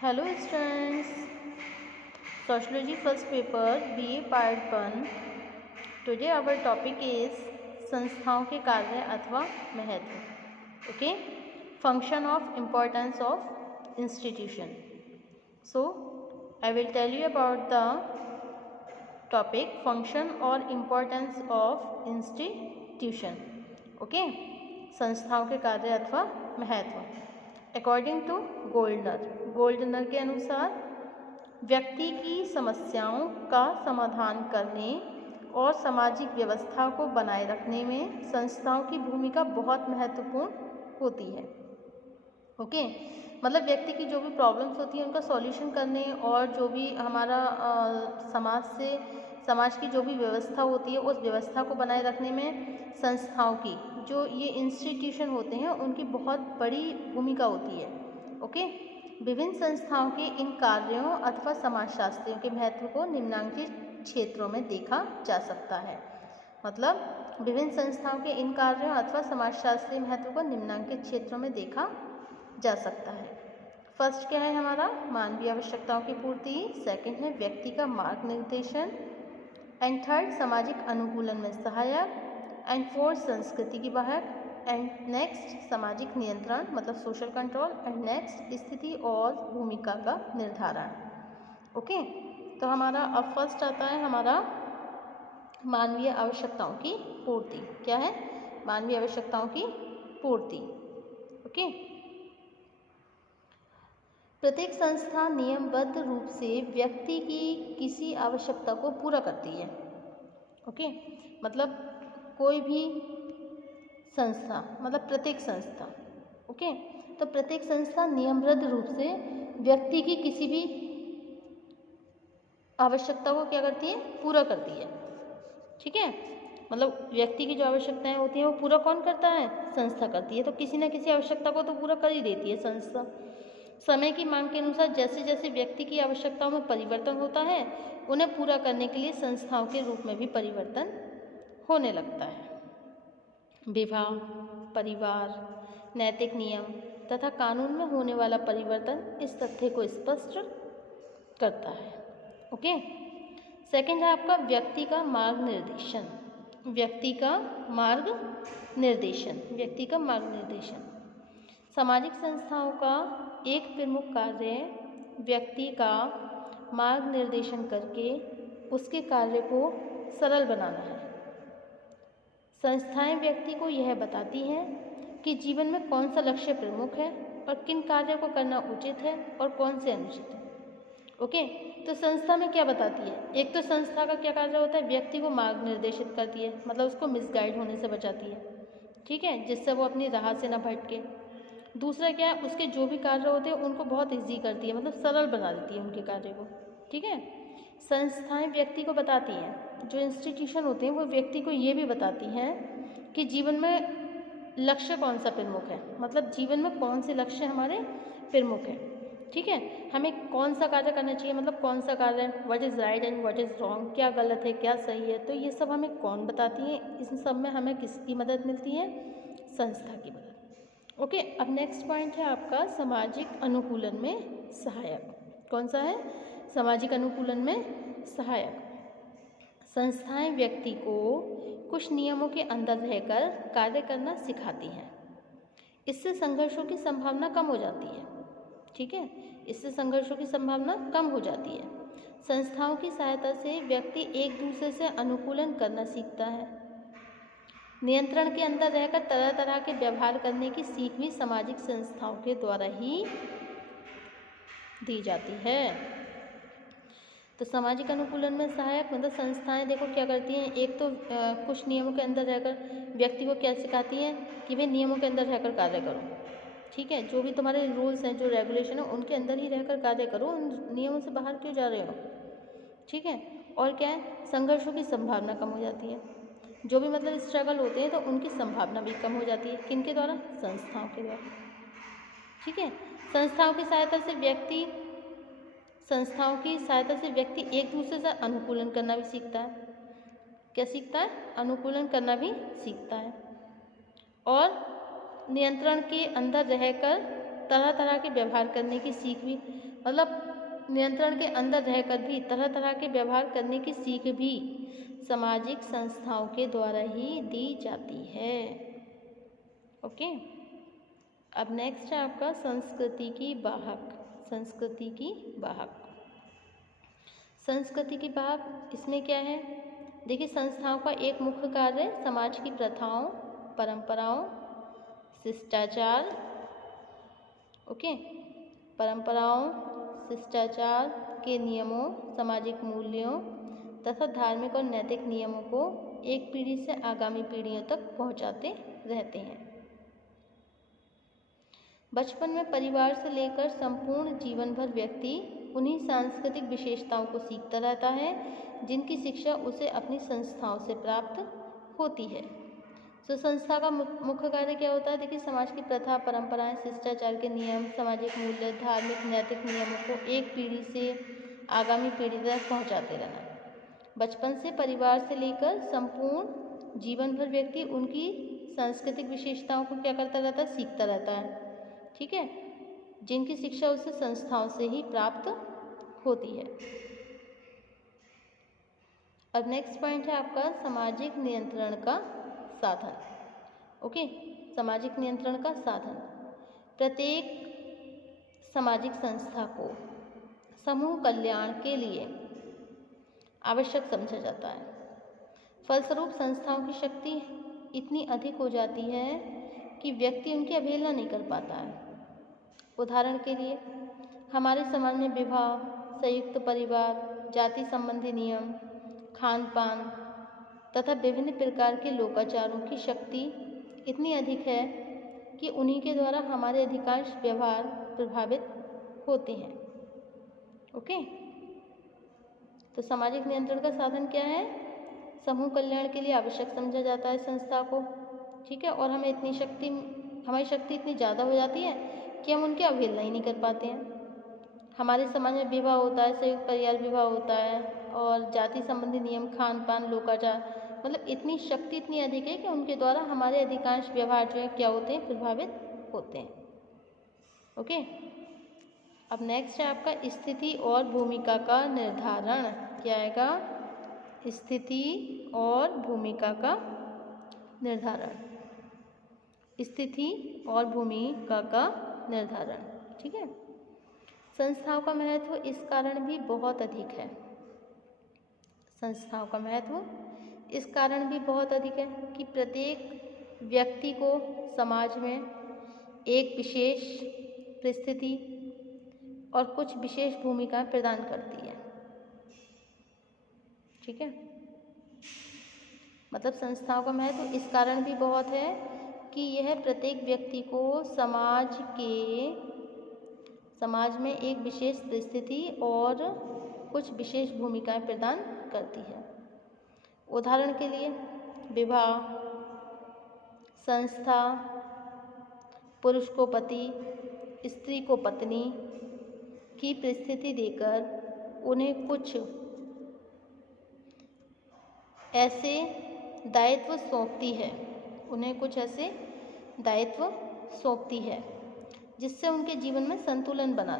Hello students, Sociology first paper BA part 1. Today our topic is संस्थाओं के कार्य अथवा महत्व. Okay, function of importance of institution. So I will tell you about the topic function or importance of institution. Okay, संस्थाओं के कार्य अथवा महत्व. अकॉर्डिंग टू गोल्डनर के अनुसार व्यक्ति की समस्याओं का समाधान करने और सामाजिक व्यवस्था को बनाए रखने में संस्थाओं की भूमिका बहुत महत्वपूर्ण होती है. ओके, मतलब व्यक्ति की जो भी प्रॉब्लम्स होती हैं उनका सॉल्यूशन करने और जो भी हमारा समाज की जो भी व्यवस्था होती है उस व्यवस्था को बनाए रखने में संस्थाओं की जो ये इंस्टीट्यूशन होते हैं उनकी बहुत बड़ी भूमिका होती है. ओके, विभिन्न संस्थाओं के इन कार्यों अथवा समाजशास्त्रियों के महत्व को निम्नांकित क्षेत्रों में देखा जा सकता है. मतलब विभिन्न संस्थाओं के इन कार्यों अथवा समाजशास्त्रीय महत्व को निम्नांकित क्षेत्रों में देखा जा सकता है. फर्स्ट क्या है हमारा मानवीय आवश्यकताओं की पूर्ति, सेकंड है व्यक्ति का मार्गनिर्देशन, एंड थर्ड सामाजिक अनुकूलन में सहायक, एंड फोर्थ संस्कृति की वाहक, एंड नेक्स्ट सामाजिक नियंत्रण मतलब सोशल कंट्रोल, एंड नेक्स्ट स्थिति और भूमिका का निर्धारण. ओके, तो हमारा अब फर्स्ट आता है हमारा मानवीय आवश्यकताओं की पूर्ति. क्या है मानवीय आवश्यकताओं की पूर्ति. ओके, प्रत्येक संस्था नियमबद्ध रूप से व्यक्ति की किसी आवश्यकता को पूरा करती है. ओके, मतलब कोई भी संस्था मतलब प्रत्येक संस्था. ओके, तो प्रत्येक संस्था नियमबद्ध रूप से व्यक्ति की किसी भी आवश्यकता को क्या करती है पूरा करती है. ठीक है, मतलब व्यक्ति की जो आवश्यकताएं होती हैं वो पूरा कौन करता है संस्था करती है. तो किसी न किसी आवश्यकता को तो पूरा कर ही देती है संस्था. समय की मांग के अनुसार जैसे जैसे व्यक्ति की आवश्यकताओं में परिवर्तन होता है उन्हें पूरा करने के लिए संस्थाओं के रूप में भी परिवर्तन होने लगता है. विवाह, परिवार, नैतिक नियम तथा कानून में होने वाला परिवर्तन इस तथ्य को स्पष्ट करता है. ओके, सेकंड है आपका व्यक्ति का मार्ग निर्देशन. व्यक्ति का मार्ग निर्देशन. सामाजिक संस्थाओं का एक प्रमुख कार्य व्यक्ति का मार्ग निर्देशन करके उसके कार्य को सरल बनाना है. संस्थाएं व्यक्ति को यह बताती हैं कि जीवन में कौन सा लक्ष्य प्रमुख है और किन कार्यों को करना उचित है और कौन से अनुचित है. ओके, तो संस्था में क्या बताती है. एक तो संस्था का क्या कार्य होता है व्यक्ति को मार्ग निर्देशित करती है, मतलब उसको मिसगाइड होने से बचाती है. ठीक है, जिससे वो अपनी राह से ना भटके. दूसरा क्या है उसके जो भी कार्य होते हैं उनको बहुत ईजी करती है, मतलब सरल बना देती है उनके कार्य को. ठीक है, संस्थाएं व्यक्ति को बताती हैं, जो इंस्टीट्यूशन होते हैं वो व्यक्ति को ये भी बताती हैं कि जीवन में लक्ष्य कौन सा प्रमुख है, मतलब जीवन में कौन से लक्ष्य हमारे प्रमुख हैं. ठीक है, हमें कौन सा कार्य करना चाहिए, मतलब कौन सा कार्य what is right and what is wrong, क्या गलत है क्या सही है. तो ये सब हमें कौन बताती है, इस सब में हमें किसकी मदद मिलती है संस्था की मदद. ओके, अब नेक्स्ट पॉइंट है आपका सामाजिक अनुकूलन में सहायक. कौन सा है सामाजिक अनुकूलन में सहायक. संस्थाएं व्यक्ति को कुछ नियमों के अंदर रहकर कार्य करना सिखाती हैं. इससे संघर्षों की संभावना कम हो जाती है. ठीक है, इससे संघर्षों की संभावना कम हो जाती है. संस्थाओं की सहायता से व्यक्ति एक दूसरे से अनुकूलन करना सीखता है. नियंत्रण के अंदर रहकर तरह तरह के व्यवहार करने की सीख भी सामाजिक संस्थाओं के द्वारा ही दी जाती है. तो सामाजिक अनुकूलन में सहायक मतलब संस्थाएं देखो क्या करती हैं, एक तो कुछ नियमों के अंदर रहकर व्यक्ति को क्या सिखाती हैं कि वे नियमों के अंदर रहकर कार्य करो. ठीक है, जो भी तुम्हारे रूल्स हैं जो रेगुलेशन है उनके अंदर ही रहकर कार्य करो, उन नियमों से बाहर क्यों जा रहे हो. ठीक है, और क्या है संघर्षों की संभावना कम हो जाती है. जो भी मतलब स्ट्रगल होते हैं तो उनकी संभावना भी कम हो जाती है. किनके द्वारा संस्थाओं के द्वारा. ठीक है, संस्थाओं की सहायता से व्यक्ति एक दूसरे से अनुकूलन करना भी सीखता है. क्या सीखता है अनुकूलन करना भी सीखता है. और नियंत्रण के अंदर रहकर तरह तरह के व्यवहार करने की सीख भी, मतलब नियंत्रण के अंदर रहकर भी तरह तरह के व्यवहार करने की सीख भी सामाजिक संस्थाओं के द्वारा ही दी जाती है। ओके, अब नेक्स्ट है आपका संस्कृति की वाहक। संस्कृति की वाहक, संस्कृति की वाहक इसमें क्या है? देखिए, संस्थाओं का एक मुख्य कार्य है समाज की प्रथाओं, परंपराओं, शिष्टाचार, ओके, परंपराओं, शिष्टाचार के नियमों, सामाजिक मूल्यों तथा धार्मिक और नैतिक नियमों को एक पीढ़ी से आगामी पीढ़ियों तक पहुंचाते रहते हैं। बचपन में परिवार से लेकर संपूर्ण जीवन भर व्यक्ति उन्हीं सांस्कृतिक विशेषताओं को सीखता रहता है जिनकी शिक्षा उसे अपनी संस्थाओं से प्राप्त होती है। तो संस्था का मुख्य कार्य क्या होता है? देखिए, समाज की प्रथा, परंपराएं, शिष्टाचार के नियम, सामाजिक मूल्य, धार्मिक नैतिक नियमों को एक पीढ़ी से आगामी पीढ़ी तक पहुंचाते रहना। बचपन से परिवार से लेकर संपूर्ण जीवन भर व्यक्ति उनकी सांस्कृतिक विशेषताओं को क्या करता रहता है? सीखता रहता है, ठीक है, जिनकी शिक्षा उसे संस्थाओं से ही प्राप्त होती है। अब नेक्स्ट पॉइंट है आपका सामाजिक नियंत्रण का साधन। ओके, सामाजिक नियंत्रण का साधन प्रत्येक सामाजिक संस्था को समूह कल्याण के लिए आवश्यक समझा जाता है। फलस्वरूप संस्थाओं की शक्ति इतनी अधिक हो जाती है कि व्यक्ति उनकी अवहेलना नहीं कर पाता है। उदाहरण के लिए, हमारे समाज में विवाह, संयुक्त परिवार, जाति संबंधी नियम, खान पान तथा विभिन्न प्रकार के लोकाचारों की शक्ति इतनी अधिक है कि उन्हीं के द्वारा हमारे अधिकांश व्यवहार प्रभावित होते हैं। ओके, तो सामाजिक नियंत्रण का साधन क्या है? समूह कल्याण के लिए आवश्यक समझा जाता है संस्था को, ठीक है, और हमारी शक्ति इतनी ज़्यादा हो जाती है कि हम उनकी अवहेलना ही नहीं कर पाते हैं। हमारे समाज में विवाह होता है, संयुक्त परिवार विवाह होता है, और जाति संबंधी नियम, खान पान, लोकाचार, मतलब इतनी शक्ति इतनी अधिक है कि उनके द्वारा हमारे अधिकांश व्यवहार जो है क्या होते हैं? प्रभावित होते हैं। ओके, अब नेक्स्ट है आपका स्थिति और भूमिका का निर्धारण। क्या आएगा? स्थिति और भूमिका का निर्धारण। स्थिति और भूमिका का निर्धारण, ठीक है। संस्थाओं का महत्व इस कारण भी बहुत अधिक है। संस्थाओं का महत्व इस कारण भी बहुत अधिक है कि प्रत्येक व्यक्ति को समाज में एक विशेष परिस्थिति और कुछ विशेष भूमिकाएं प्रदान करती है, ठीक है। मतलब संस्थाओं का महत्व इस कारण भी बहुत है कि यह प्रत्येक व्यक्ति को समाज में एक विशेष परिस्थिति और कुछ विशेष भूमिकाएं प्रदान करती है। उदाहरण के लिए, विवाह संस्था पुरुष को पति, स्त्री को पत्नी की परिस्थिति देकर उन्हें कुछ ऐसे दायित्व सौंपती है जिससे उनके जीवन में संतुलन बना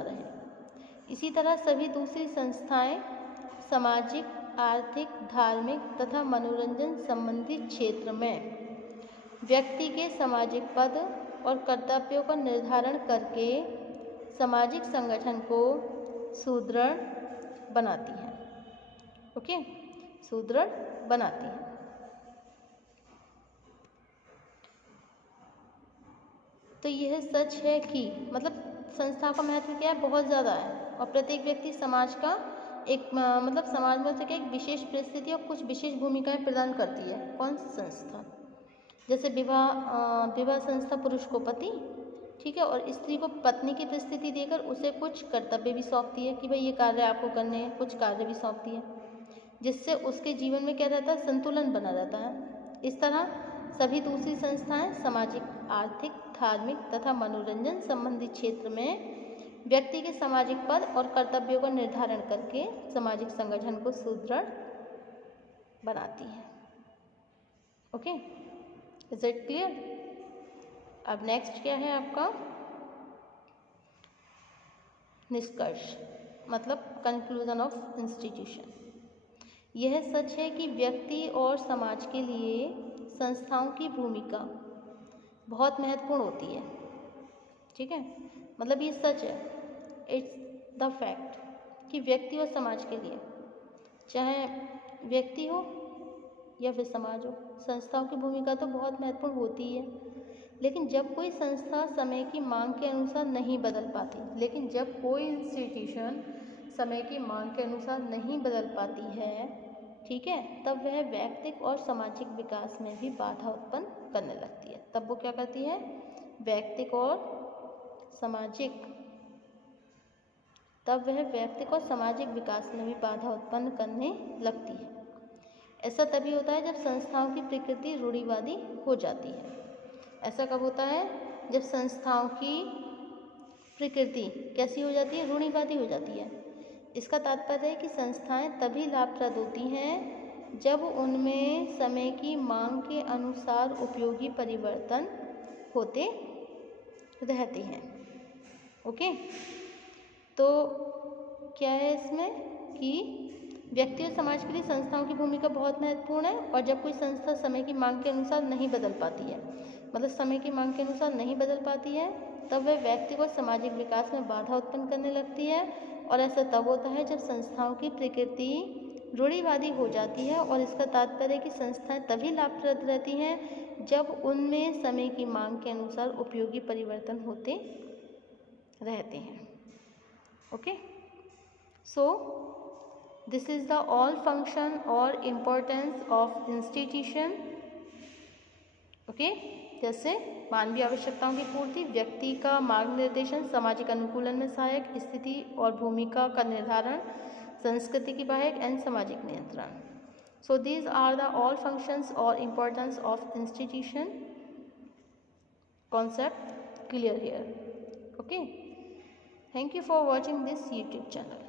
रहे। इसी तरह सभी दूसरी संस्थाएं सामाजिक, आर्थिक, धार्मिक तथा मनोरंजन संबंधी क्षेत्र में व्यक्ति के सामाजिक पद और कर्तव्यों का निर्धारण करके सामाजिक संगठन को सुदृढ़ बनाती है। ओके, सुदृढ़ बनाती है। तो यह सच है कि मतलब संस्था का महत्व क्या है? बहुत ज़्यादा है, और प्रत्येक व्यक्ति समाज का समाज में से एक विशेष परिस्थिति और कुछ विशेष भूमिकाएं प्रदान करती है। कौन सी संस्था? जैसे विवाह संस्था पुरुष को पति, ठीक है, और स्त्री को पत्नी की परिस्थिति देकर उसे कुछ कर्तव्य भी सौंपती है कि भाई ये कार्य आपको करने हैं, कुछ कार्य भी सौंपती है, जिससे उसके जीवन में क्या रहता है? संतुलन बना रहता है। इस तरह सभी दूसरी संस्थाएं सामाजिक, आर्थिक, धार्मिक तथा मनोरंजन संबंधी क्षेत्र में व्यक्ति के सामाजिक पद और कर्तव्यों का निर्धारण करके सामाजिक संगठन को सुदृढ़ बनाती है। Okay, is it clear? अब नेक्स्ट क्या है आपका निष्कर्ष, मतलब कंक्लूजन ऑफ इंस्टीट्यूशन। यह सच है कि व्यक्ति और समाज के लिए संस्थाओं की भूमिका बहुत महत्वपूर्ण होती है। ठीक है, मतलब ये सच है, इट्स द फैक्ट कि व्यक्ति और समाज के लिए, चाहे व्यक्ति हो या फिर समाज हो, संस्थाओं की भूमिका तो बहुत महत्वपूर्ण होती ही है। लेकिन जब कोई संस्था समय की मांग के अनुसार नहीं बदल पाती, लेकिन जब कोई इंस्टीट्यूशन समय की मांग के अनुसार नहीं बदल पाती है, ठीक है, तब वह व्यक्तिक और सामाजिक विकास में भी बाधा उत्पन्न करने लगती है। तब वो क्या करती है, व्यक्तिक और सामाजिक, तब वह व्यक्तिक और सामाजिक विकास में भी बाधा उत्पन्न करने लगती है। ऐसा तभी होता है जब संस्थाओं की प्रकृति रूढ़िवादी हो जाती है। ऐसा कब होता है, जब संस्थाओं की प्रकृति कैसी हो जाती है, रूढ़िवादी हो जाती है। इसका तात्पर्य है कि संस्थाएं तभी लाभप्रद होती हैं जब उनमें समय की मांग के अनुसार उपयोगी परिवर्तन होते रहते हैं। ओके, तो क्या है इसमें कि व्यक्ति और समाज के लिए संस्थाओं की भूमिका बहुत महत्वपूर्ण है, और जब कोई संस्था समय की मांग के अनुसार नहीं बदल पाती है, मतलब समय की मांग के अनुसार नहीं बदल पाती है, तब वह व्यक्ति को सामाजिक विकास में बाधा उत्पन्न करने लगती है। और ऐसा तब होता है जब संस्थाओं की प्रकृति रूढ़िवादी हो जाती है, और इसका तात्पर्य है कि संस्थाएं तभी लाभप्रद रहती हैं जब उनमें समय की मांग के अनुसार उपयोगी परिवर्तन होते रहते हैं। Okay, so this is the all function और इम्पोर्टेंस ऑफ इंस्टीट्यूशन। ओके, जैसे मानवीय आवश्यकताओं की पूर्ति, व्यक्ति का मार्गनिर्देशन, सामाजिक अनुकूलन में सहायक, स्थिति और भूमिका का निर्धारण, संस्कृति की सहायक एंड सामाजिक नियंत्रण। So these are the all functions और importance of institution. Concept clear here. Okay, thank you for watching this YouTube channel.